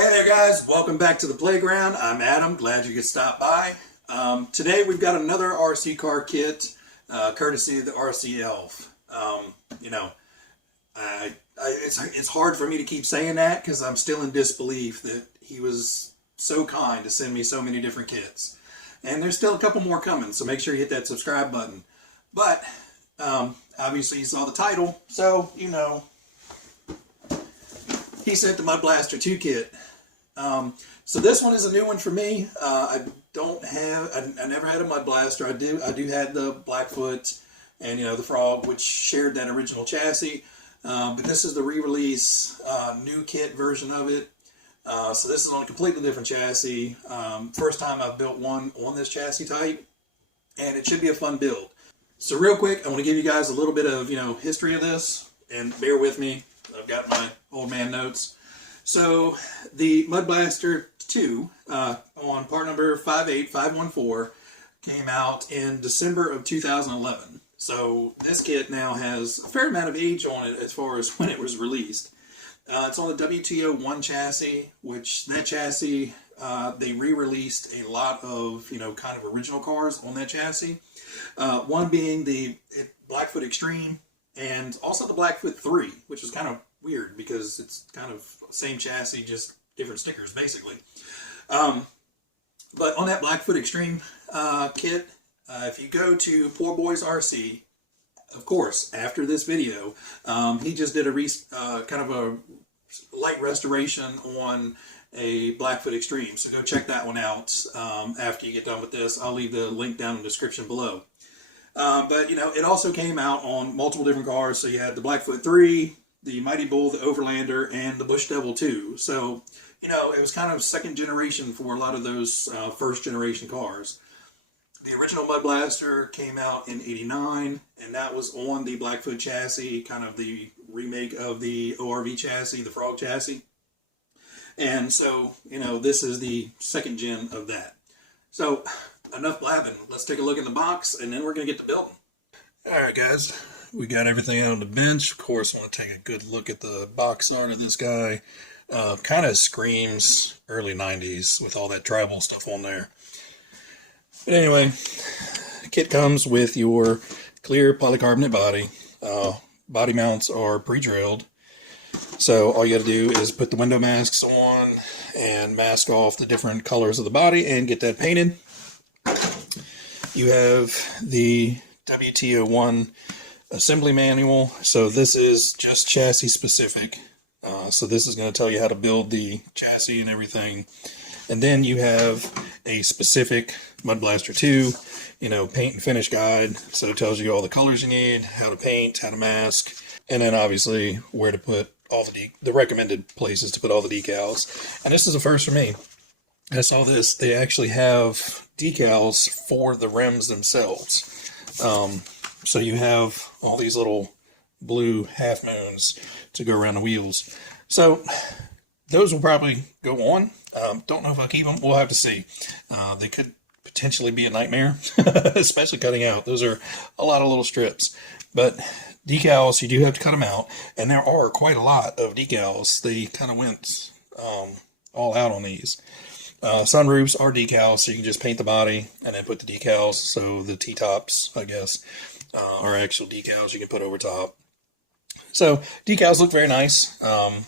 Well, hey there guys, welcome back to the playground. I'm Adam, glad you could stop by. Today we've got another RC car kit, courtesy of the RC Elf. You know, it's hard for me to keep saying that because I'm still in disbelief that he was so kind to send me so many different kits. And there's still a couple more coming, so make sure you hit that subscribe button. But, obviously you saw the title, so, you know, he sent the Mud Blaster 2 kit. So this one is a new one for me. I never had a Mud Blaster. I do have the Blackfoot and, you know, the Frog, which shared that original chassis. But this is the re-release, new kit version of it. So this is on a completely different chassis. First time I've built one on this chassis type, and it should be a fun build. So real quick, I want to give you guys a little bit of, you know, history of this, and bear with me. I've got my old man notes. So the Mud Blaster 2 on part number 58514 came out in December of 2011. So this kit now has a fair amount of age on it as far as when it was released. It's on the WT-01 chassis, which that chassis, they re-released a lot of, you know, kind of original cars on that chassis. One being the Blackfoot Extreme, and also the Blackfoot 3, which is kind of weird because it's kind of same chassis, just different stickers, basically. But on that Blackfoot Extreme kit, if you go to Poor Boys RC, of course, after this video, he just did a kind of a light restoration on a Blackfoot Extreme. So go check that one out after you get done with this. I'll leave the link down in the description below. But, you know, it also came out on multiple different cars. So you had the Blackfoot 3, the Mighty Bull, the Overlander, and the Bush Devil 2. So, you know, it was kind of second generation for a lot of those first generation cars. The original Mud Blaster came out in '89, and that was on the Blackfoot chassis, kind of the remake of the ORV chassis, the Frog chassis. And so, you know, this is the second gen of that. So, enough blabbing. Let's take a look in the box, and then we're going to get to building. Alright guys, we got everything out on the bench. Of course, I want to take a good look at the box art of this guy. Kind of screams early 90s with all that tribal stuff on there. But anyway, the kit comes with your clear polycarbonate body. Body mounts are pre-drilled. So all you got to do is put the window masks on and mask off the different colors of the body and get that painted. You have the WT-01 assembly manual. So this is just chassis specific. So this is going to tell you how to build the chassis and everything. And then you have a specific Mud Blaster 2, you know, paint and finish guide. So it tells you all the colors you need, how to paint, how to mask, and then obviously where to put all the recommended places to put all the decals. And this is a first for me. I saw this. They actually have decals for the rims themselves. So you have all these little blue half moons to go around the wheels. So those will probably go on. Don't know if I'll keep them. We'll have to see. They could potentially be a nightmare, especially cutting out. Those are a lot of little strips. But decals, you do have to cut them out. And there are quite a lot of decals. They kind of went all out on these. Sunroofs are decals, so you can just paint the body and then put the decals. So the T-tops, I guess, are actual decals you can put over top. So decals look very nice. And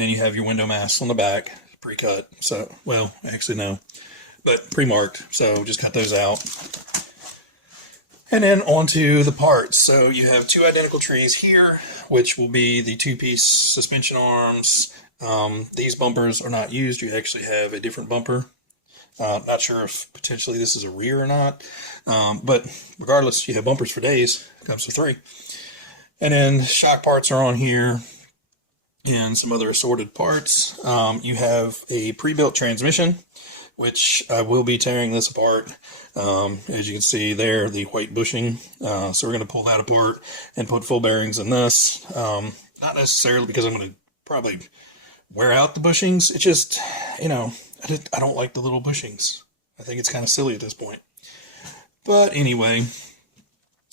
then you have your window masks on the back, pre-cut. So, well, actually no, but pre-marked. So just cut those out. And then onto the parts. So you have two identical trees here, which will be the two-piece suspension arms. These bumpers are not used. You actually have a different bumper. Not sure if potentially this is a rear or not. But regardless, you have bumpers for days. It comes with 3. And then shock parts are on here. And some other assorted parts. You have a pre-built transmission, which I will be tearing this apart. As you can see there, the white bushing. So we're going to pull that apart and put full bearings in this. Not necessarily because I'm going to probably wear out the bushings. It's just, you know, I don't like the little bushings. I think it's kind of silly at this point. But anyway,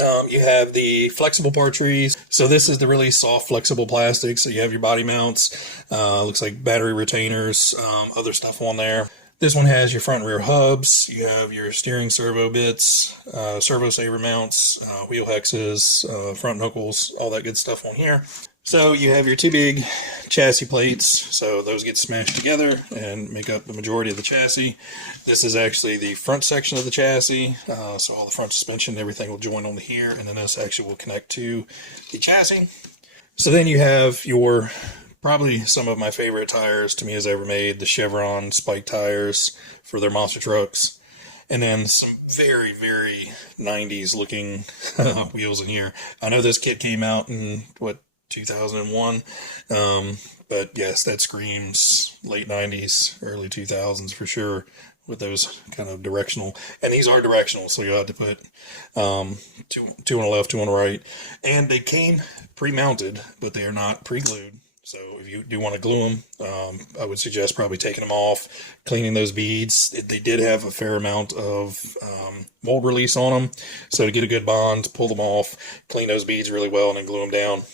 You have the flexible part trees. So this is the really soft, flexible plastic. So you have your body mounts, looks like battery retainers, other stuff on there. This one has your front and rear hubs. You have your steering servo bits, servo saver mounts, wheel hexes, front knuckles, all that good stuff on here. So you have your two big chassis plates, so those get smashed together and make up the majority of the chassis. This is actually the front section of the chassis, so all the front suspension, everything will join on here, and then this actually will connect to the chassis. So then you have your, probably some of my favorite tires Tamiya's ever made, the Chevron spike tires for their monster trucks. And then some very, very 90s looking wheels in here. I know this kit came out in, 2001. But yes, that screams late 90s, early 2000s for sure, with those kind of directional. And these are directional, so you'll have to put two on the left, two on the right. And they came pre-mounted, but they are not pre-glued. So if you do want to glue them, I would suggest probably taking them off, cleaning those beads. They did have a fair amount of mold release on them. So to get a good bond, pull them off, clean those beads really well, and then glue them down.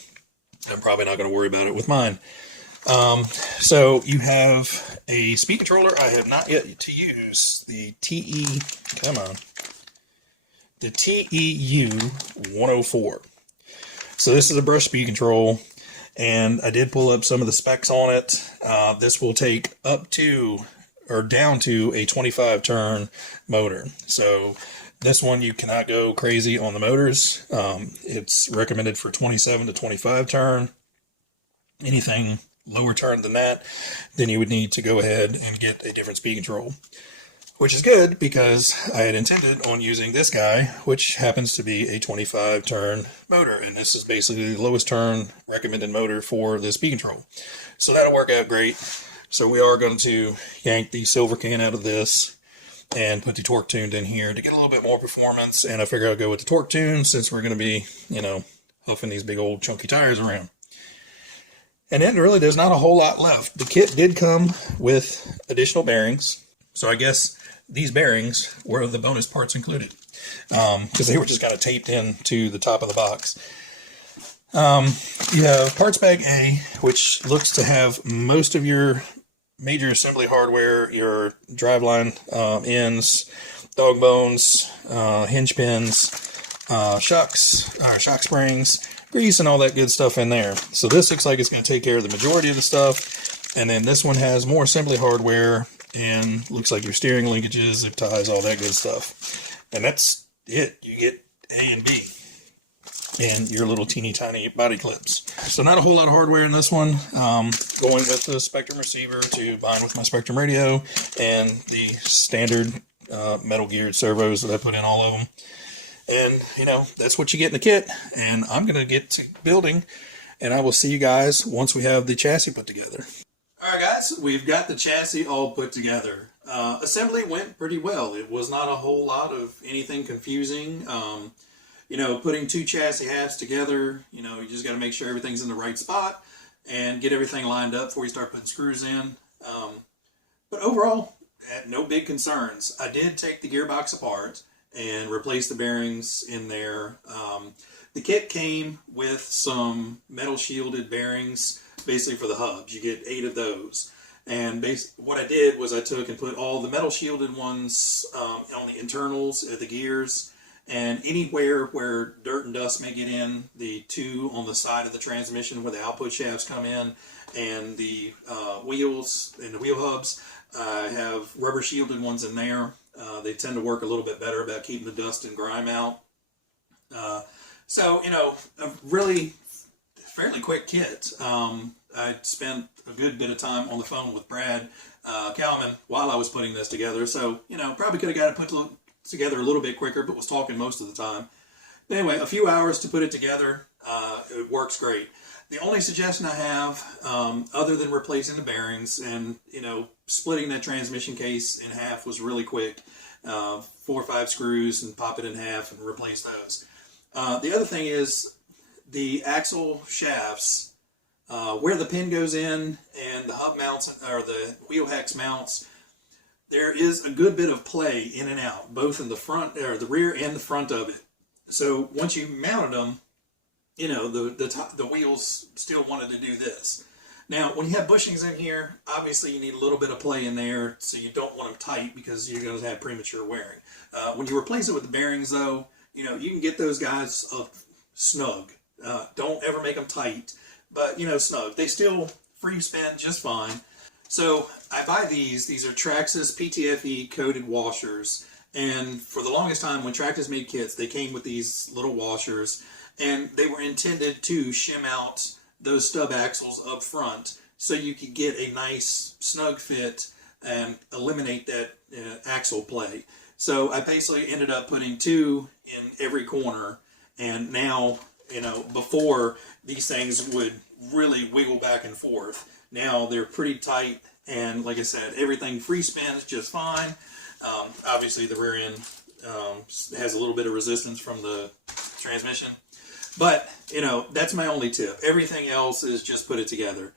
I'm probably not going to worry about it with mine. So you have a speed controller. I have not yet to use the the TEU-104. So this is a brush speed control, and I did pull up some of the specs on it. This will take up to, or down to, a 25 turn motor. So this one, you cannot go crazy on the motors. It's recommended for 27 to 25 turn. Anything lower turn than that, then you would need to go ahead and get a different speed control. Which is good, because I had intended on using this guy, which happens to be a 25 turn motor. And this is basically the lowest turn recommended motor for the speed control. So that'll work out great. So we are going to yank the silver can out of this and put the torque tuned in here to get a little bit more performance. And I figure I'll go with the torque tune, since we're going to be, hoofing these big old chunky tires around. And then really there's not a whole lot left. The kit did come with additional bearings. So I guess these bearings were the bonus parts included, because they were just kind of taped in to the top of the box. You have parts bag A, which looks to have most of your major assembly hardware, your driveline ends, dog bones, hinge pins, shock springs, grease, and all that good stuff in there. So this looks like it's going to take care of the majority of the stuff. And then this one has more assembly hardware, and looks like your steering linkages, zip ties, all that good stuff. And that's it. You get A and B, and your little teeny tiny body clips. So not a whole lot of hardware in this one. Going with the Spectrum receiver to bind with my Spectrum radio, and the standard metal geared servos that I put in all of them. And, that's what you get in the kit. And I'm going to get to building, and I will see you guys once we have the chassis put together. All right, guys, we've got the chassis all put together. Assembly went pretty well. It was not a whole lot of anything confusing. Putting two chassis halves together, you just got to make sure everything's in the right spot and get everything lined up before you start putting screws in. But overall, had no big concerns. I did take the gearbox apart and replace the bearings in there. The kit came with some metal shielded bearings, basically for the hubs. You get 8 of those. And what I did was I took and put all the metal shielded ones on the internals of the gears, and anywhere where dirt and dust may get in, the 2 on the side of the transmission where the output shafts come in, and the wheels and the wheel hubs, I have rubber shielded ones in there. They tend to work a little bit better about keeping the dust and grime out. So, a really fairly quick kit. I spent a good bit of time on the phone with Brad Kalman while I was putting this together. So, probably could have got it put together a little bit quicker, but was talking most of the time. But anyway, a few hours to put it together. It works great. The only suggestion I have, other than replacing the bearings and, splitting that transmission case in half, was really quick. 4 or 5 screws and pop it in half and replace those. The other thing is the axle shafts, where the pin goes in and the hub mounts, or the wheel hex mounts, there is a good bit of play in and out, both in the front, or the rear and the front of it. So once you mounted them, you know, the wheels still wanted to do this. Now, when you have bushings in here, obviously you need a little bit of play in there, so you don't want them tight because you're going to have premature wearing. When you replace it with the bearings, though, you know, you can get those guys snug. Don't ever make them tight, but, you know, snug. They still free spin just fine. So I buy these. These are Traxxas PTFE coated washers. And for the longest time, when Traxxas made kits, they came with these little washers, and they were intended to shim out those stub axles up front so you could get a nice snug fit and eliminate that axle play. So I basically ended up putting 2 in every corner, and now, you know, before these things would really wiggle back and forth. Now they're pretty tight, and like I said, everything free spins just fine. Obviously the rear end has a little bit of resistance from the transmission. But, you know, that's my only tip. Everything else is just put it together.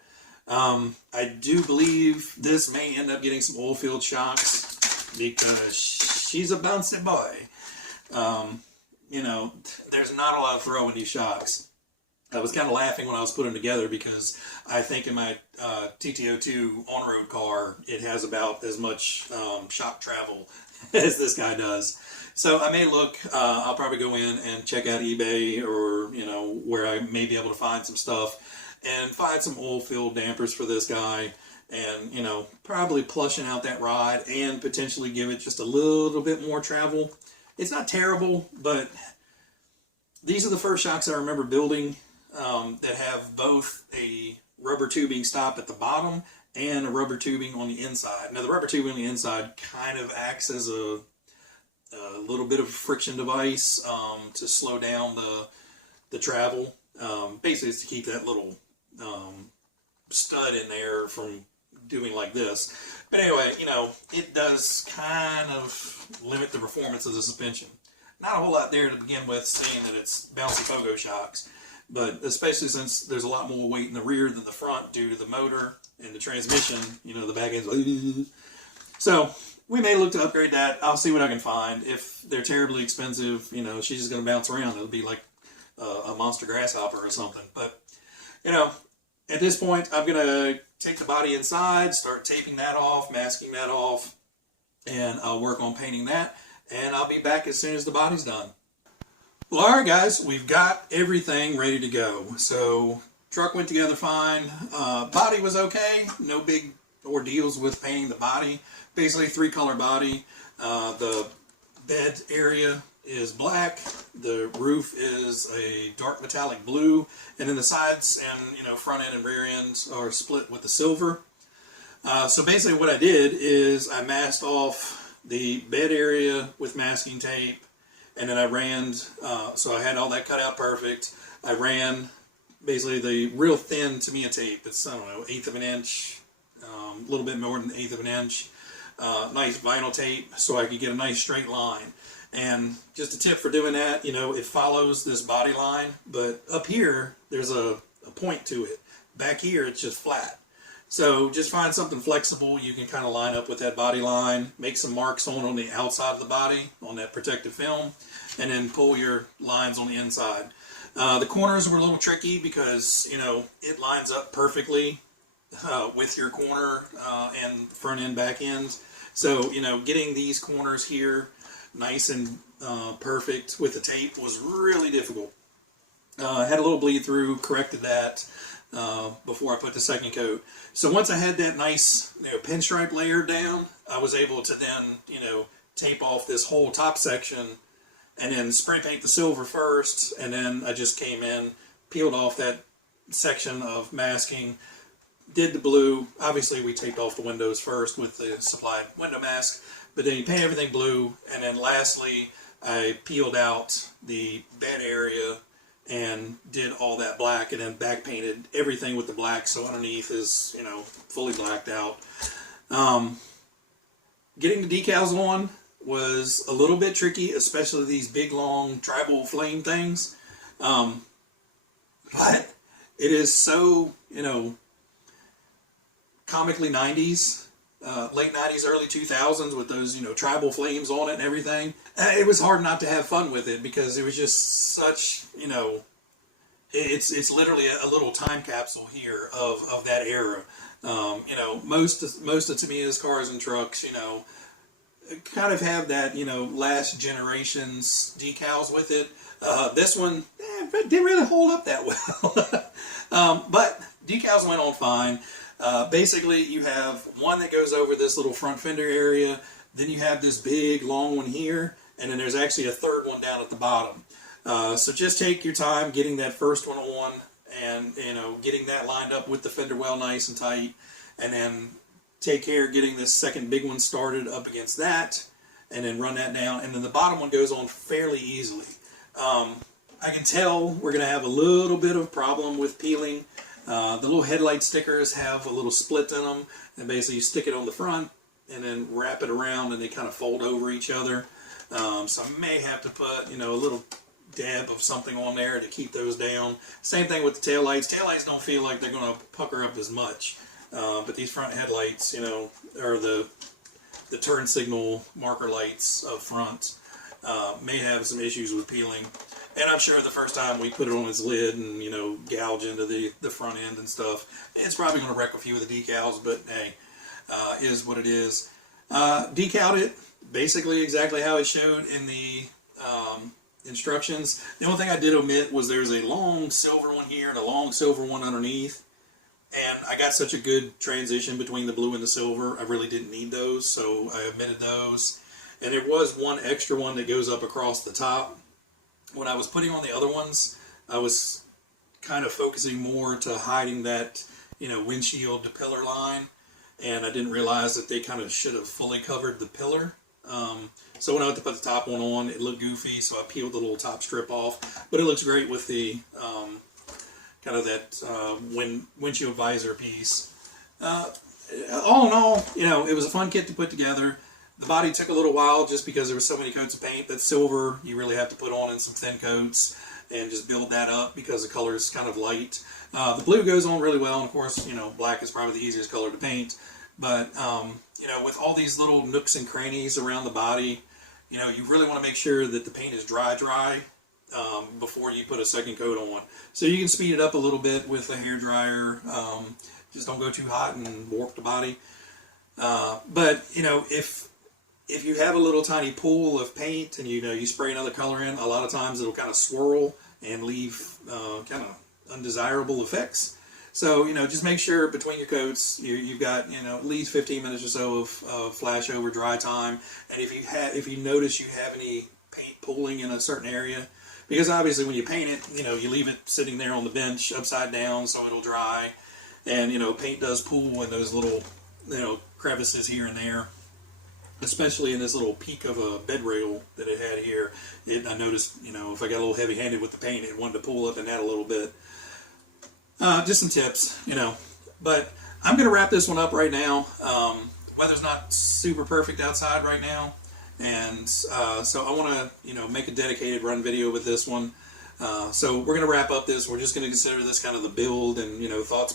I do believe this may end up getting some oil-filled shocks because she's a bouncy boy. You know, there's not a lot of throw in these shocks. I was kind of laughing when I was putting them together because I think in my TT-02 on-road car, it has about as much shock travel as this guy does. So I may look, I'll probably go in and check out eBay or, you know, where I may be able to find some stuff and find some oil-filled dampers for this guy and, you know, probably plushing out that rod and potentially give it just a little bit more travel. It's not terrible, but these are the first shocks I remember building that have both a rubber tubing stop at the bottom and a rubber tubing on the inside. Now the rubber tubing on the inside kind of acts as a little bit of a friction device to slow down the travel. Basically it's to keep that little stud in there from doing like this. But anyway, you know, it does kind of limit the performance of the suspension. Not a whole lot there to begin with, saying that it's bouncy pogo shocks, but especially since there's a lot more weight in the rear than the front due to the motor and the transmission, you know, the back end's so we may look to upgrade that. I'll see what I can find. If they're terribly expensive, you know, she's just going to bounce around. It'll be like a monster grasshopper or something. But, you know, at this point, I'm going to take the body inside, start taping that off, masking that off, and I'll work on painting that, and I'll be back as soon as the body's done. Well, alright guys, we've got everything ready to go. So, truck went together fine, body was okay, no big ordeals with painting the body. Basically 3-color body. The bed area is black, the roof is a dark metallic blue, and then the sides and, you know, front end and rear end are split with the silver. So basically what I did is I masked off the bed area with masking tape, and then I ran, so I had all that cut out perfect. I ran basically the real thin Tamiya tape. It's, I don't know, 1/8 of an inch, a little bit more than 1/8 of an inch. Nice vinyl tape so I could get a nice straight line. And just a tip for doing that, you know, it follows this body line, but up here there's a point to it. Back here it's just flat. So just find something flexible you can kind of line up with that body line, make some marks on the outside of the body on that protective film, and then pull your lines on the inside. The corners were a little tricky because, you know, it lines up perfectly with your corner and front end, back end. So, you know, getting these corners here nice and perfect with the tape was really difficult. I had a little bleed through, corrected that before I put the second coat. So once I had that nice, you know, pinstripe layer down, I was able to then, you know, tape off this whole top section and then spray paint the silver first, and then I just came in, peeled off that section of masking, did the blue. Obviously we taped off the windows first with the supplied window mask, but then you paint everything blue, and then lastly I peeled out the bed area and did all that black, and then back painted everything with the black, so underneath is, you know, fully blacked out. Getting the decals on was a little bit tricky, especially these big long tribal flame things, but it is so, you know, comically 90s, late 90s, early 2000s with those, you know, tribal flames on it and everything. it was hard not to have fun with it because it was just such, you know, it's literally a little time capsule here of that era. You know, most of Tamiya's cars and trucks, you know, kind of have that, you know, last generation's decals with it. This one didn't really hold up that well. But decals went on fine. Basically, you have one that goes over this little front fender area. Then you have this big, long one here. And then there's actually a third one down at the bottom. So just take your time getting that first one on and, you know, getting that lined up with the fender well nice and tight. And then take care of getting this second big one started up against that. And then run that down. And then the bottom one goes on fairly easily. I can tell we're going to have a little bit of problem with peeling. The little headlight stickers have a little split in them, and basically you stick it on the front and then wrap it around and they kind of fold over each other. So I may have to put, you know, a little dab of something on there to keep those down. Same thing with the taillights. Taillights don't feel like they're going to pucker up as much, but these front headlights, you know, or the turn signal marker lights up front may have some issues with peeling. And I'm sure the first time we put it on its lid and, you know, gouge into the front end and stuff, it's probably going to wreck a few of the decals, but hey, is what it is. Decaled it basically exactly how it showed in the instructions. The only thing I did omit was there's a long silver one here and a long silver one underneath. And I got such a good transition between the blue and the silver, I really didn't need those, so I omitted those. And there was one extra one that goes up across the top. When I was putting on the other ones, I was kind of focusing more to hiding that, you know, windshield to pillar line, and I didn't realize that they kind of should have fully covered the pillar. So when I went to put the top one on, it looked goofy, so I peeled the little top strip off, but it looks great with the kind of that windshield visor piece. All in all, you know, it was a fun kit to put together. The body took a little while just because there were so many coats of paint. That silver you really have to put on in some thin coats and just build that up because the color is kind of light. The blue goes on really well, and of course, you know, black is probably the easiest color to paint. But, you know, with all these little nooks and crannies around the body, you know, you really want to make sure that the paint is dry before you put a second coat on. So you can speed it up a little bit with a hairdryer. Just don't go too hot and warp the body. But, you know, if you have a little tiny pool of paint and, you know, you spray another color in, a lot of times it'll kind of swirl and leave kind of undesirable effects. So, you know, just make sure between your coats you've got, you know, at least 15 minutes or so of flash over dry time. And if you notice you have any paint pooling in a certain area, because obviously when you paint it, you know, you leave it sitting there on the bench upside down so it'll dry. And, you know, paint does pool in those little, you know, crevices here and there. Especially in this little peak of a bed rail that it had here. I noticed, you know, if I got a little heavy-handed with the paint, it wanted to pull up in that a little bit. Just some tips, you know. But I'm going to wrap this one up right now. Weather's not super perfect outside right now. And so I want to, you know, make a dedicated run video with this one. So we're going to wrap up this. We're just going to consider this kind of the build and, you know, thoughts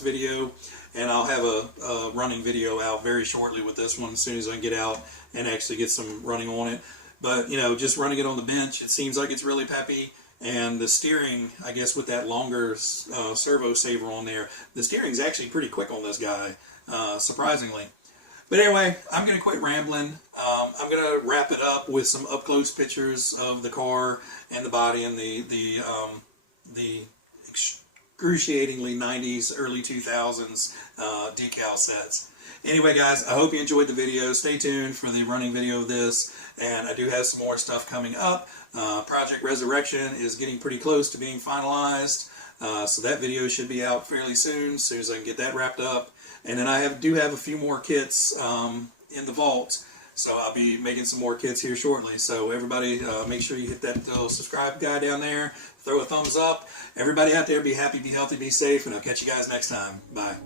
video. And I'll have a running video out very shortly with this one as soon as I can get out and actually get some running on it. But, you know, just running it on the bench, it seems like it's really peppy. And the steering, I guess with that longer servo saver on there, the steering's actually pretty quick on this guy, surprisingly. But anyway, I'm going to quit rambling. I'm going to wrap it up with some up-close pictures of the car and the body and the excruciatingly 90s, early 2000s decal sets. Anyway, guys, I hope you enjoyed the video. Stay tuned for the running video of this, and I do have some more stuff coming up. Project Resurrection is getting pretty close to being finalized, so that video should be out fairly soon as I can get that wrapped up. And then I do have a few more kits in the vault, so I'll be making some more kits here shortly. So everybody, make sure you hit that little subscribe guy down there, throw a thumbs up. Everybody out there, be happy, be healthy, be safe, and I'll catch you guys next time. Bye.